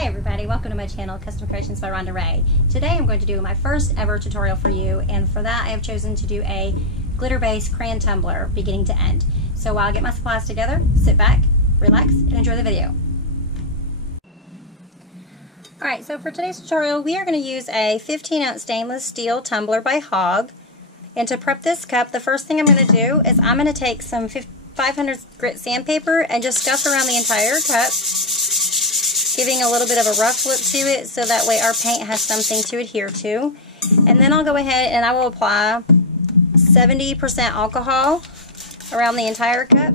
Hey everybody, welcome to my channel, Custom Creations by Rhonda Ray. Today I'm going to do my first ever tutorial for you, and for that I have chosen to do a glitter-based crayon tumbler beginning to end. So while I get my supplies together, sit back, relax, and enjoy the video. Alright, so for today's tutorial we are going to use a 15-ounce stainless steel tumbler by Hog. And to prep this cup, the first thing I'm going to do is I'm going to take some 500 grit sandpaper and just scuff around the entire cup, giving a little bit of a rough look to it so that way our paint has something to adhere to. And then I'll go ahead and I will apply 70% alcohol around the entire cup,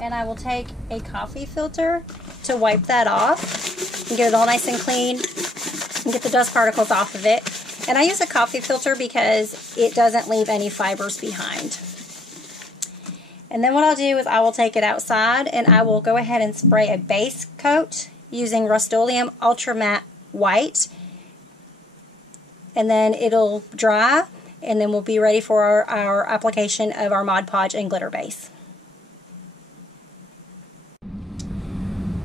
and I will take a coffee filter to wipe that off and get it all nice and clean and get the dust particles off of it. And I use a coffee filter because it doesn't leave any fibers behind. And then what I'll do is I will take it outside and I will go ahead and spray a base coat using rust-oleum ultra matte white, and then it'll dry and then we'll be ready for our application of our Mod Podge and glitter base.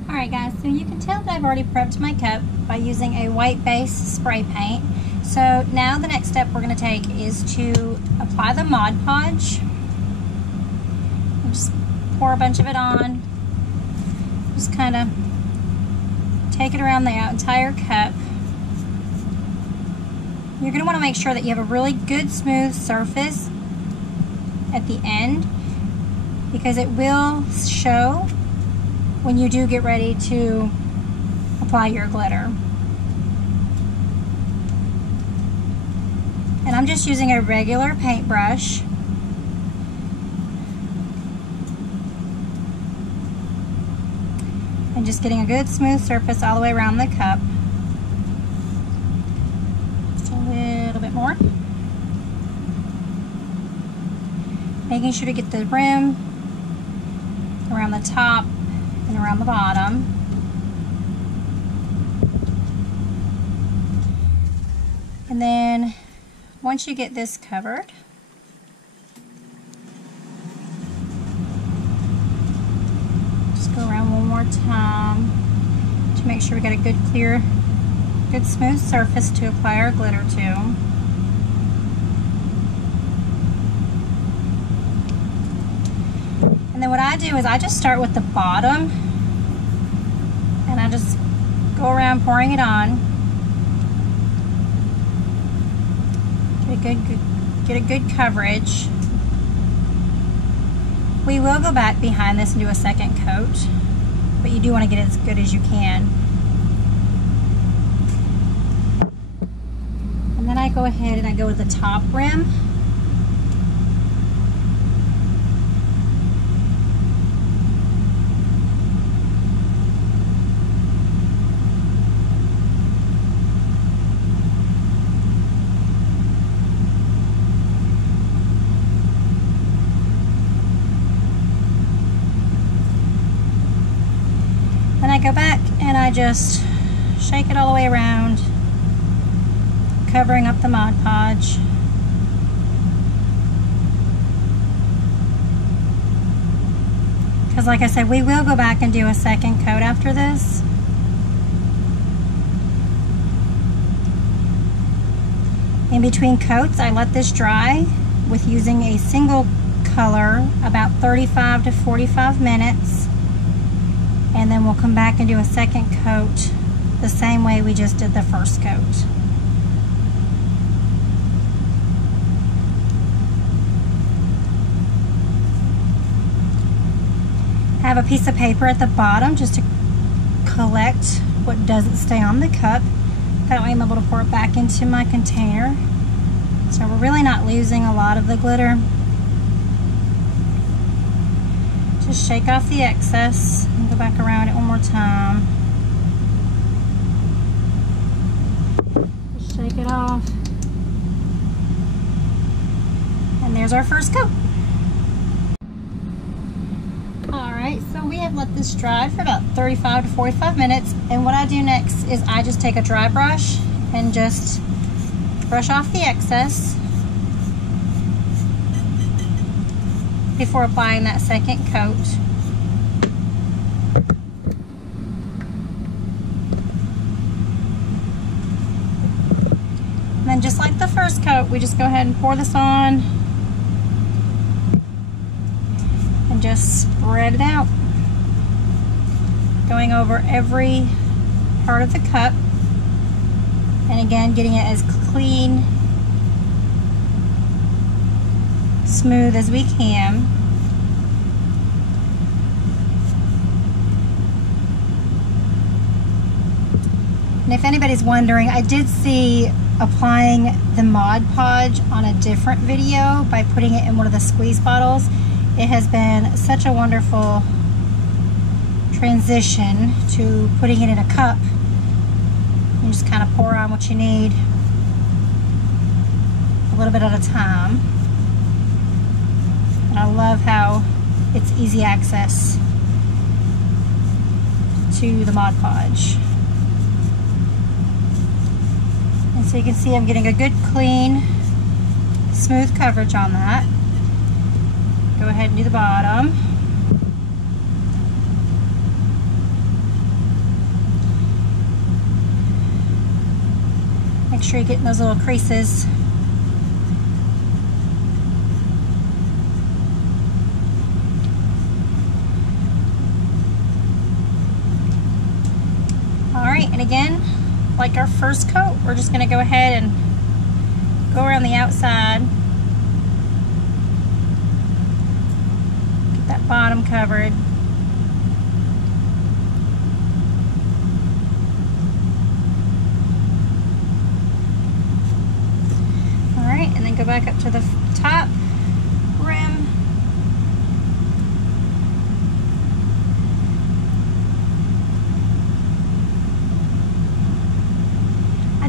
Alright guys, so you can tell that I've already prepped my cup by using a white base spray paint. So now the next step we're going to take is to apply the Mod Podge. Just pour a bunch of it on, just kind of take it around the entire cup. You're going to want to make sure that you have a really good smooth surface at the end, because it will show when you do get ready to apply your glitter. And I'm just using a regular paintbrush. And just getting a good smooth surface all the way around the cup. Just a little bit more. Making sure to get the rim around the top and around the bottom. And then once you get this covered, just go around one more time to make sure we got a good clear, good smooth surface to apply our glitter to. And then what I do is I just start with the bottom and I just go around pouring it on. Get a good coverage. We will go back behind this and do a second coat, but you do want to get it as good as you can. And then I go ahead and I go to the top rim. I go back and I just shake it all the way around, covering up the Mod Podge. Because like I said, we will go back and do a second coat after this. In between coats, I let this dry with using a single color about 35 to 45 minutes. And then we'll come back and do a second coat the same way we just did the first coat. I have a piece of paper at the bottom just to collect what doesn't stay on the cup. That way I'm able to pour it back into my container. So we're really not losing a lot of the glitter. Just shake off the excess and go back around it one more time. Just shake it off. And there's our first coat. Alright, so we have let this dry for about 35 to 45 minutes. And what I do next is I just take a dry brush and just brush off the excess before applying that second coat. then just like the first coat, we just go ahead and pour this on and just spread it out, going over every part of the cup, and again getting it as clean, smooth as we can. And if anybody's wondering, I did see applying the Mod Podge on a different video by putting it in one of the squeeze bottles. It has been such a wonderful transition to putting it in a cup. You just kind of pour on what you need, a little bit at a time. And I love how it's easy access to the Mod Podge. And so you can see I'm getting a good, clean, smooth coverage on that. Go ahead and do the bottom. Make sure you're getting those little creases. Alright, and again, like our first coat, we're just going to go ahead and go around the outside. Get that bottom covered. Alright, and then go back up to the top rim.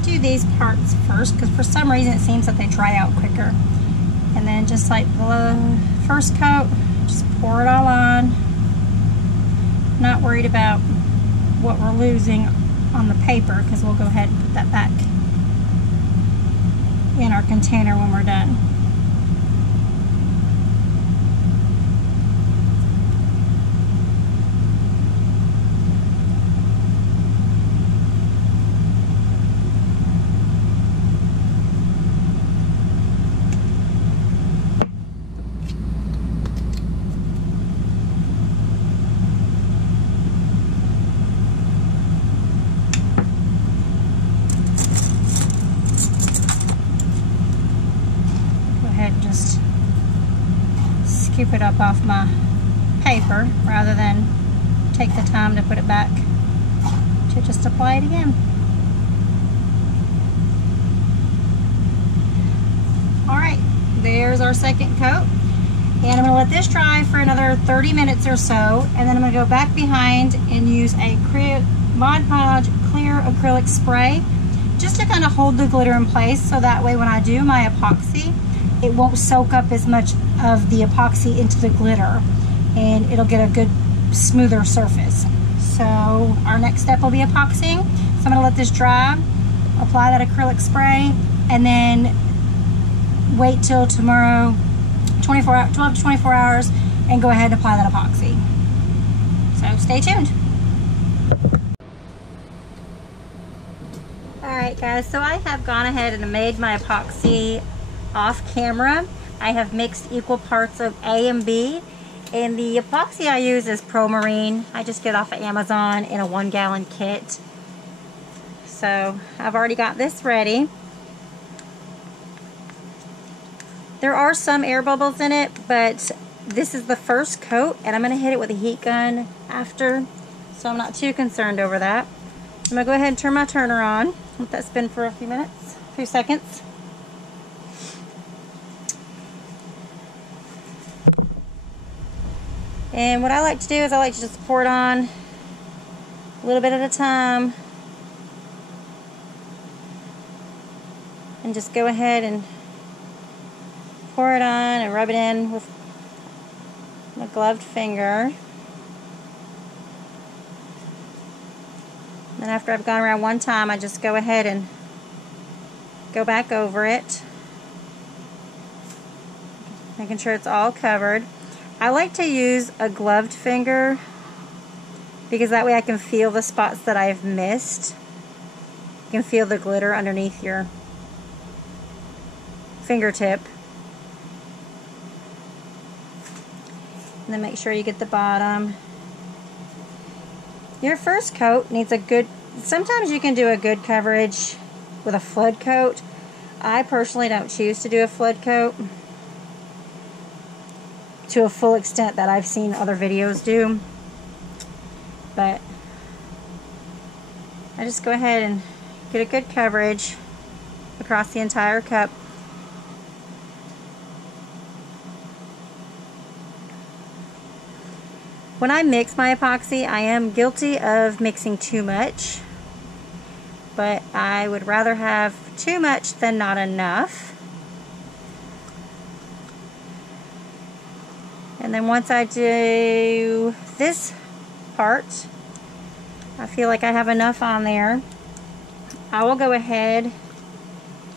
Do these parts first because for some reason it seems that they dry out quicker, and then just like the first coat, just pour it all on. Not worried about what we're losing on the paper because we'll go ahead and put that back in our container when we're done. Just scoop it up off my paper rather than take the time to put it back to just apply it again. Alright, there's our second coat, and I'm going to let this dry for another 30 minutes or so, and then I'm going to go back behind and use a Mod Podge clear acrylic spray just to kind of hold the glitter in place, so that way when I do my epoxy, it won't soak up as much of the epoxy into the glitter, and it'll get a good smoother surface. So our next step will be epoxying. So I'm going to let this dry, apply that acrylic spray, and then wait till tomorrow, 12 to 24 hours, and go ahead and apply that epoxy. So stay tuned. Alright guys, so I have gone ahead and made my epoxy off camera. I have mixed equal parts of A and B, and the epoxy I use is Pro Marine. I just get off of Amazon in a 1-gallon kit. So I've already got this ready. There are some air bubbles in it, but this is the first coat, and I'm going to hit it with a heat gun after, so I'm not too concerned over that. I'm going to go ahead and turn my turner on. Let that spin for a few seconds. And what I like to do is I like to just pour it on a little bit at a time, and just go ahead and pour it on and rub it in with my gloved finger. And after I've gone around one time, I just go ahead and go back over it, making sure it's all covered. I like to use a gloved finger because that way I can feel the spots that I've missed. You can feel the glitter underneath your fingertip. And then make sure you get the bottom. Your first coat needs a good, sometimes you can do a good coverage with a flood coat. I personally don't choose to do a flood coat to a full extent that I've seen other videos do. But I just go ahead and get a good coverage across the entire cup. When I mix my epoxy, I am guilty of mixing too much, but I would rather have too much than not enough. And then once I do this part, I feel like I have enough on there. I will go ahead,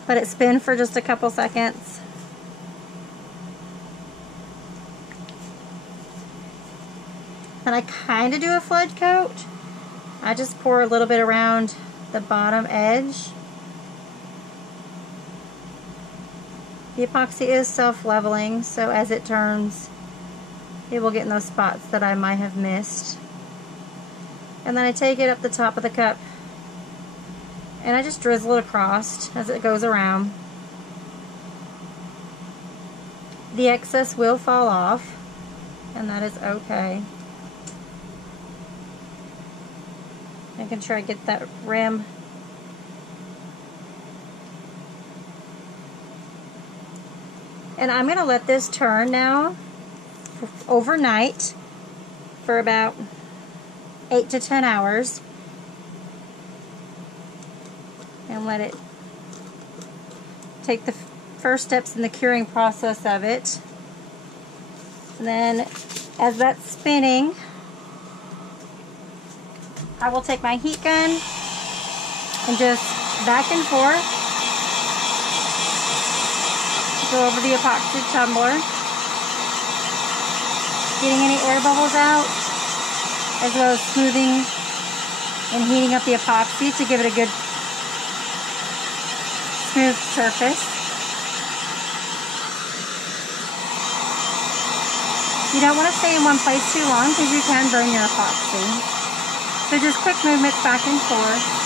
let it spin for just a couple seconds. And I kind of do a flood coat. I just pour a little bit around the bottom edge. The epoxy is self-leveling, so as it turns, it will get in those spots that I might have missed. And then I take it up the top of the cup and I just drizzle it across as it goes around. The excess will fall off, and that is okay. Making sure I get that rim. And I'm going to let this turn now overnight for about 8 to 10 hours. And let it take the first steps in the curing process of it. And then as that's spinning, I will take my heat gun and just back and forth go over the epoxy tumbler, getting any air bubbles out, as well as smoothing and heating up the epoxy to give it a good smooth surface. You don't want to stay in one place too long because you can burn your epoxy. So just quick movements back and forth.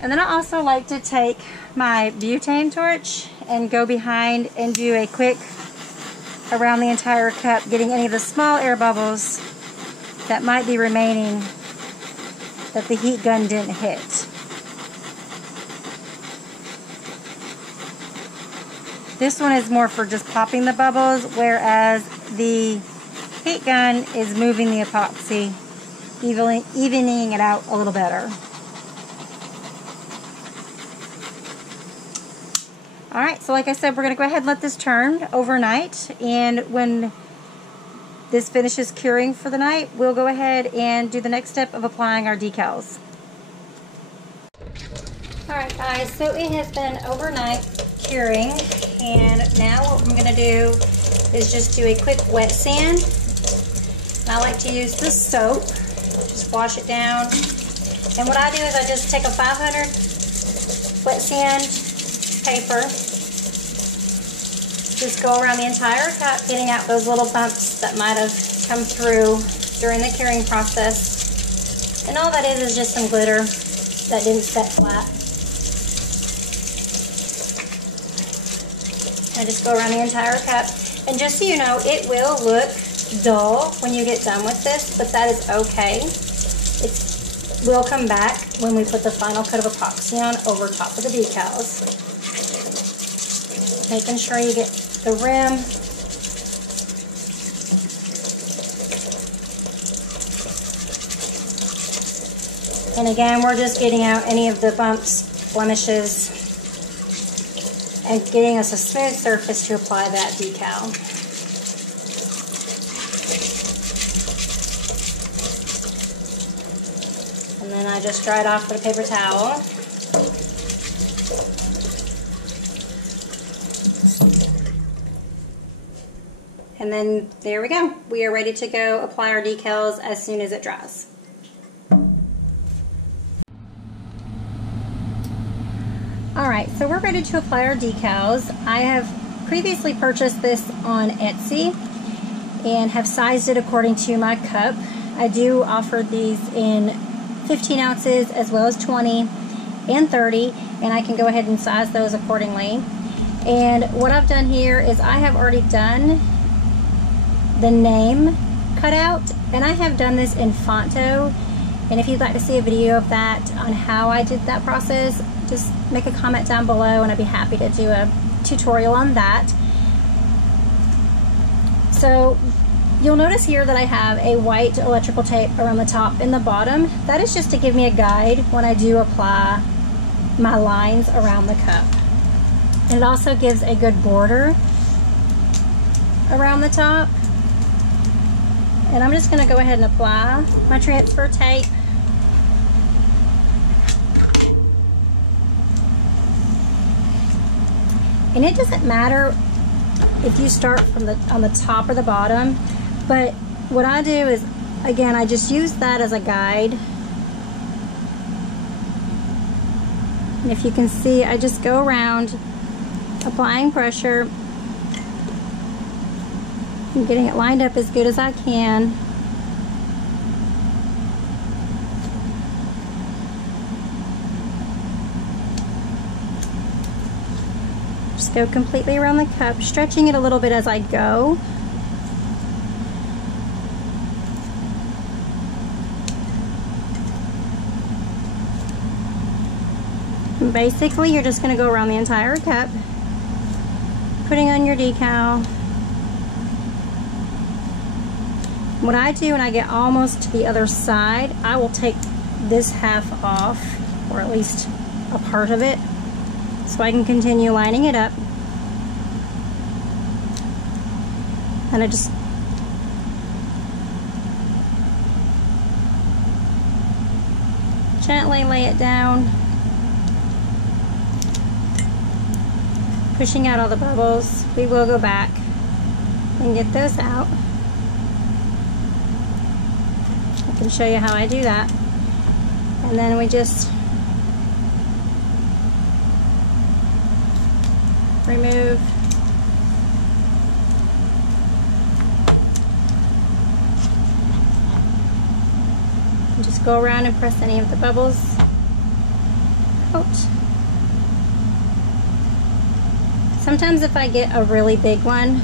And then I also like to take my butane torch and go behind and do a quick around the entire cup, getting any of the small air bubbles that might be remaining that the heat gun didn't hit. This one is more for just popping the bubbles, whereas the heat gun is moving the epoxy, evening it out a little better. Alright, so like I said, we're going to go ahead and let this turn overnight, and when this finishes curing for the night, we'll go ahead and do the next step of applying our decals. Alright guys, so it has been overnight curing, and now what I'm going to do is just do a quick wet sand. And I like to use the soap, just wash it down. And what I do is I just take a 500 wet sand paper, just go around the entire cup, getting out those little bumps that might have come through during the curing process. And all that is just some glitter that didn't set flat. I just go around the entire cup, and just so you know, it will look dull when you get done with this, but that is okay. It will come back when we put the final coat of epoxy on over top of the decals. Making sure you get the rim. And again, we're just getting out any of the bumps, blemishes, and getting us a smooth surface to apply that decal. And then I just dry it off with a paper towel. And then there we go. We are ready to go apply our decals as soon as it dries. Alright, so we're ready to apply our decals. I have previously purchased this on Etsy and have sized it according to my cup. I do offer these in 15 ounces as well as 20 and 30, and I can go ahead and size those accordingly. And what I've done here is I have already done the name cutout, and I have done this in Fonto. And if you'd like to see a video of that on how I did that process, just make a comment down below and I'd be happy to do a tutorial on that. So you'll notice here that I have a white electrical tape around the top and the bottom. That is just to give me a guide when I do apply my lines around the cup. And it also gives a good border around the top. And I'm just going to go ahead and apply my transfer tape. And it doesn't matter if you start from on the top or the bottom, but what I do is, again, I just use that as a guide. And if you can see, I just go around applying pressure and getting it lined up as good as I can. Just go completely around the cup, stretching it a little bit as I go. And basically, you're just going to go around the entire cup, putting on your decal. What I do when I get almost to the other side, I will take this half off, or at least a part of it, so I can continue lining it up. And I just gently lay it down, pushing out all the bubbles. We will go back and get those out. I can show you how I do that. And then we just remove. And just go around and press any of the bubbles out. Sometimes if I get a really big one,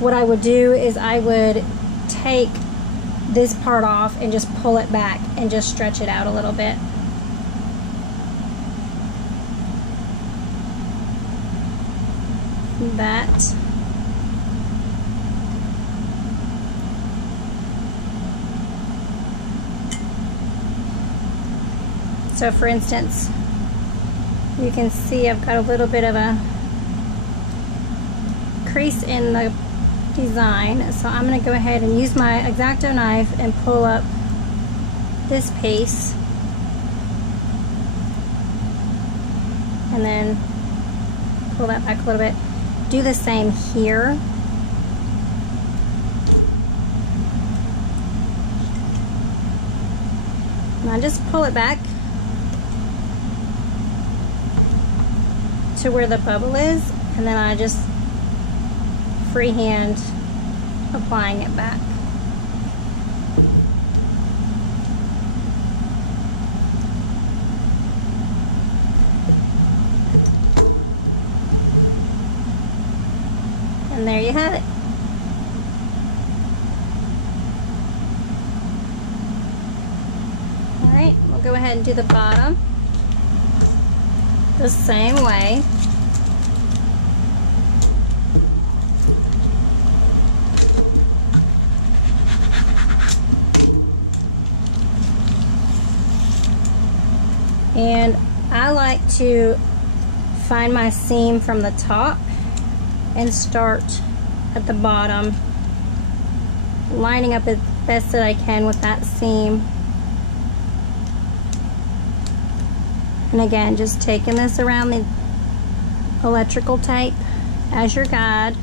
what I would do is I would take this part off and just pull it back and just stretch it out a little bit. That. So for instance, you can see I've got a little bit of a crease in the design, so I'm going to go ahead and use my X-Acto knife and pull up this piece, and then pull that back a little bit. Do the same here. And I just pull it back to where the bubble is, and then I just freehand applying it back. And there you have it. Alright, we'll go ahead and do the bottom the same way. And I like to find my seam from the top and start at the bottom, lining up as best that I can with that seam. And again, just taking this around the electrical tape as your guide.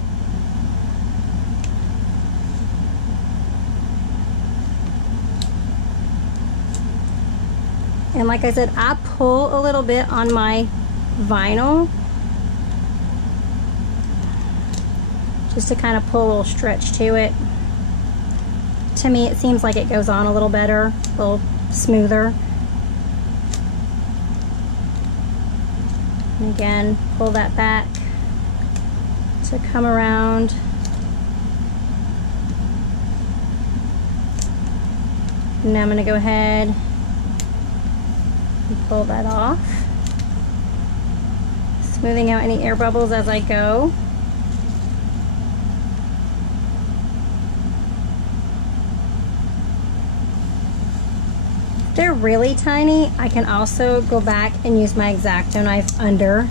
And like I said, I pull a little bit on my vinyl just to kind of pull a little stretch to it. To me, it seems like it goes on a little better, a little smoother. And again, pull that back to come around. And now I'm going to go ahead and pull that off, smoothing out any air bubbles as I go. If they're really tiny, I can also go back and use my X-Acto knife under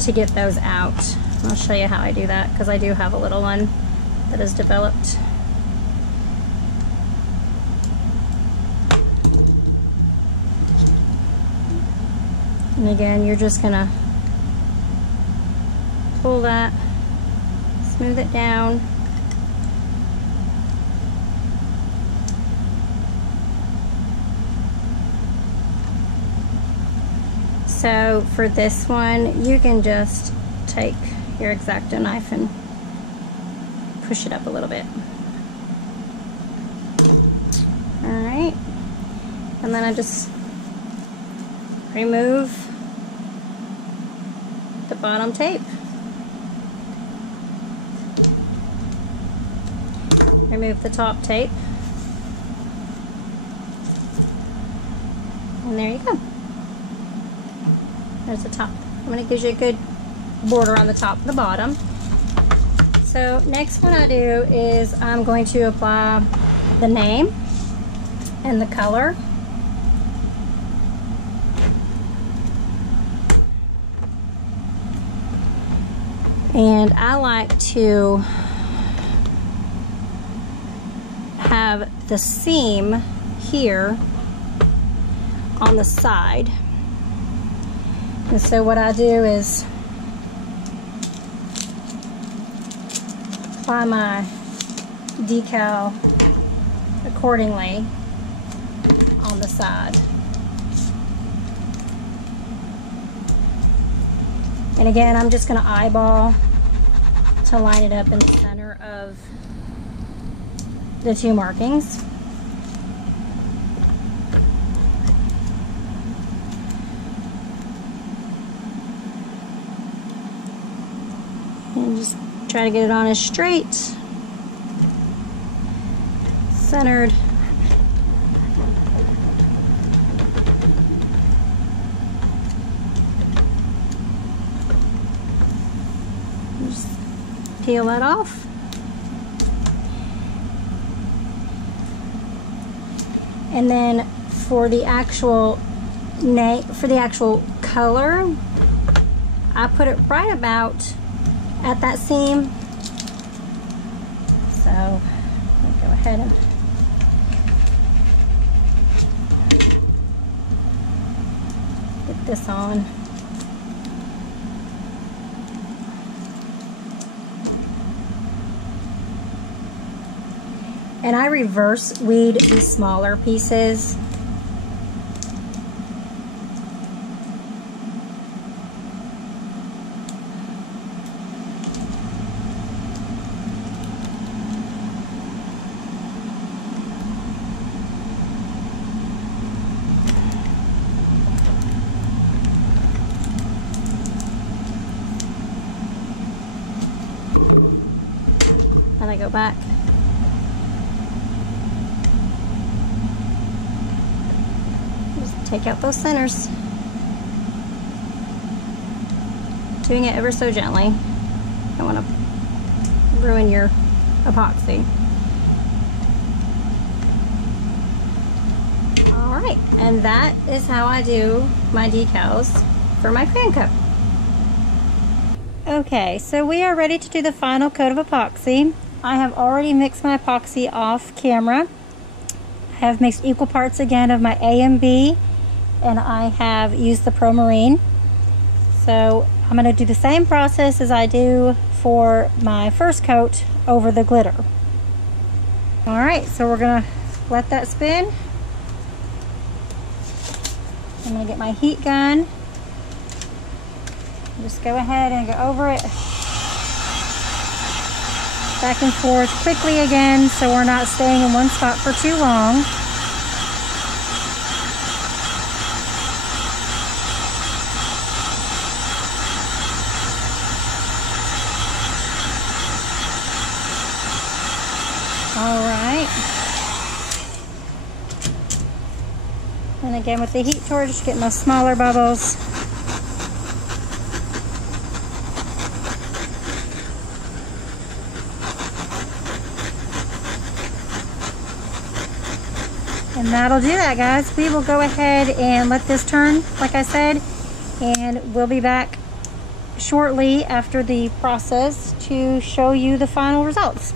to get those out. I'll show you how I do that because I do have a little one that is developed. And again, you're just gonna pull that, smooth it down. So for this one, you can just take your X-Acto knife and push it up a little bit. Alright, and then I just remove the bottom tape. Remove the top tape. And there you go. There's the top. I'm going to give you a good border on the top and the bottom. So next what I do is I'm going to apply the name and the color. And I like to have the seam here on the side. And so what I do is apply my decal accordingly on the side. And again, I'm just going to eyeball to line it up in the center of the two markings. And just try to get it on as straight, centered. Just peel that off. And then for the actual color, I put it right about at that seam. So let me go ahead and get this on. And I reverse weed these smaller pieces. And I go back. Just take out those centers. Doing it ever so gently. Don't want to ruin your epoxy. Alright, and that is how I do my decals for my crayon cup. Okay, so we are ready to do the final coat of epoxy. I have already mixed my epoxy off camera. I have mixed equal parts again of my A and B, and I have used the Pro Marine. So I'm going to do the same process as I do for my first coat over the glitter. Alright, so we're going to let that spin. I'm going to get my heat gun. Just go ahead and go over it. Back and forth quickly again so we're not staying in one spot for too long. Alright. And again with the heat torch, get my smaller bubbles. And that'll do that, guys. We will go ahead and let this turn, like I said, and we'll be back shortly after the process to show you the final results.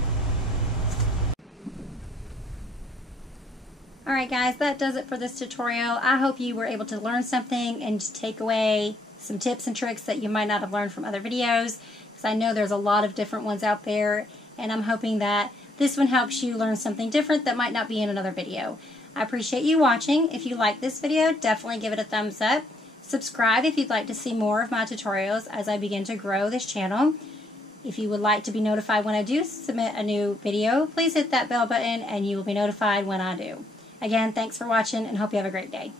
Alright guys, that does it for this tutorial. I hope you were able to learn something and take away some tips and tricks that you might not have learned from other videos, because I know there's a lot of different ones out there, and I'm hoping that this one helps you learn something different that might not be in another video. I appreciate you watching. If you like this video, definitely give it a thumbs up. Subscribe if you'd like to see more of my tutorials as I begin to grow this channel. If you would like to be notified when I do submit a new video, please hit that bell button and you will be notified when I do. Again, thanks for watching and hope you have a great day.